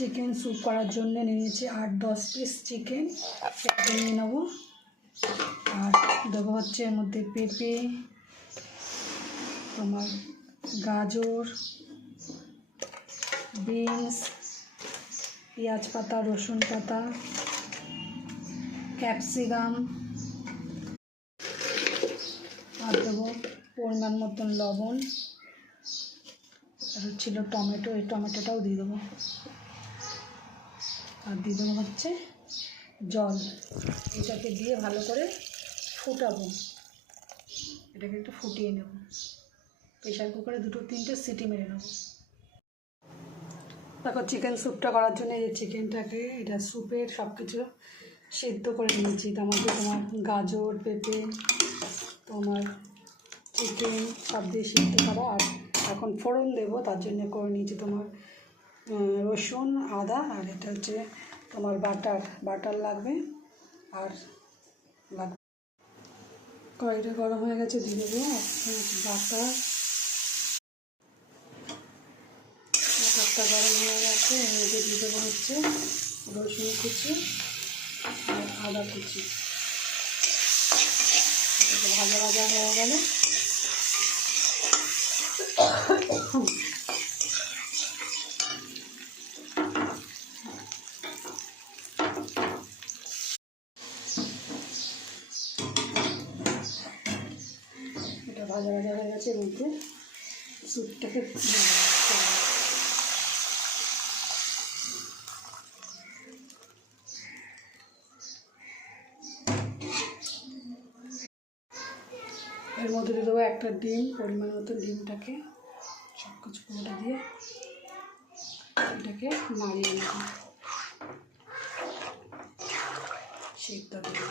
Chicken soup করার জন্য নিয়েছি 8-10 পিস চিকেন, সেটাকে নিয়ে নেব। আর দেবো হচ্ছে এর মধ্যে পেঁপে, তোমার গাজর, বিনস, পেঁয়াজ পাতা, রসুন পাতা, ক্যাপসিকাম, আর দেবো পরিমাণ মতন লবণ, আর ছিল টমেটো, এই টমেটোটাও দিয়ে দেবো। আর দিয়ে দেবো হচ্ছে জল। এটাকে দিয়ে ভালো করে ফুটাবো, এটাকে একটু ফুটিয়ে নেব। প্রেশার কুকারে 2-3টে সিটি মেরে নেব। তারপর চিকেন স্যুপটা করার জন্য এই চিকেনটাকে, এটা স্যুপের সব কিছু সিদ্ধ করে নিয়েছি। তার মধ্যে তোমার গাজর, পেঁপে, তোমার চিকেন সব দিয়ে সিদ্ধ করা। আর এখন ফোড়ন দেবো, তার জন্য করে নিয়েছি তোমার রসুন, আদা, আর এটা হচ্ছে তোমার বাটার লাগবে। আর লাগবে কড়াইটা গরম হয়ে গেছে, দিয়ে দেবো বাটারটা গরম হয়ে গেছে। এর মধ্যে দিয়ে দেবো হচ্ছে রসুন কুচি আর আদা কুচি। ভাজা ভাজা হয়ে গেলে এটা ভাজা ভাজা হয়ে গেছে। এর মধ্যে স্যুপটাকে এর মধ্যে দিয়ে দেবো একটা ডিম, পরিমাণ মতো ডিমটাকে সব কিছু পুরোটা দিয়ে এটাকে নাড়িয়ে নেব, সিদ্ধ দিয়ে।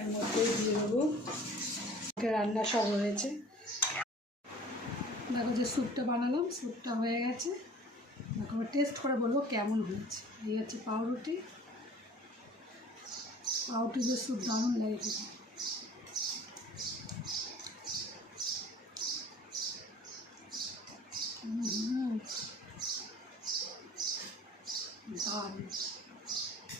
এর মধ্যে দিয়ে দেবো রান্না সব হয়েছে। দেখো যে স্যুপটা বানালাম, স্যুপটা হয়ে গেছে। দেখো টেস্ট করে বলবো কেমন হয়েছে। এই হচ্ছে পাউরুটি দিয়ে স্যুপ দারুণ লাগে খেতে। দারুণ।